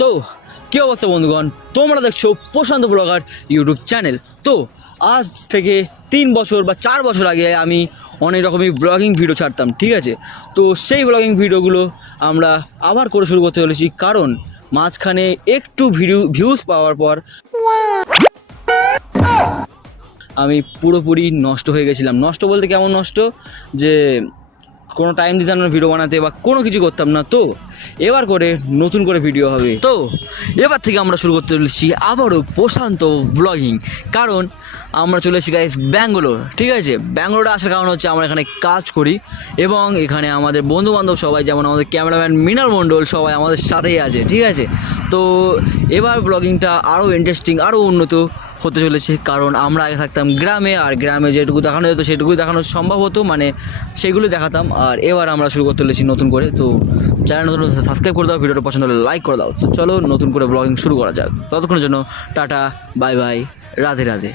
তো কী অবস্থা বন্ধুগণ, তোমরা দেখছো প্রশান্ত ব্লগার ইউটিউব চ্যানেল। তো আজ থেকে 3 বছর বা 4 বছর আগে আমি অনেক রকমই ব্লগিং ভিডিও ছাড়তাম, ঠিক আছে। তো সেই ব্লগিং ভিডিওগুলো আমরা আবার করে শুরু করতে চলেছি, কারণ মাঝখানে একটু ভিউজ পাওয়ার পর আমি পুরোপুরি নষ্ট হয়ে গেছিলাম। নষ্ট বলতে কেমন নষ্ট, যে কোনো টাইম দিতাম না ভিডিও বানাতে বা কোনো কিছু করতাম না। তো এবার করে নতুন করে ভিডিও হবে। তো এবার থেকে আমরা শুরু করতে চলেছি আবারও প্রশান্ত ব্লগিং, কারণ আমরা চলে এসেছি গাইস ব্যাঙ্গালোর, ঠিক আছে। ব্যাঙ্গালোরে আসার কারণ হচ্ছে আমরা এখানে কাজ করি এবং এখানে আমাদের বন্ধুবান্ধব সবাই, যেমন আমাদের ক্যামেরাম্যান মৃণাল মণ্ডল, সবাই আমাদের সাথেই আছে, ঠিক আছে। তো এবার ব্লগিংটা আরও ইন্টারেস্টিং, আরও উন্নত হতে চলেছে, কারণ আমরা আগে থাকতাম গ্রামে, আর গ্রামে যেটুকু দেখানো যেত সেটুকুই দেখানো সম্ভব হতো, মানে সেগুলো দেখাতাম। আর এবার আমরা শুরু করতে চলেছি নতুন করে। তো চ্যানেল নতুন সাবস্ক্রাইব করে দাও, ভিডিওটা পছন্দ হলে লাইক করে দাও। তো চলো নতুন করে ব্লগিং শুরু করা যাক। ততক্ষণের জন্য tata, bye bye, Radhe Radhe.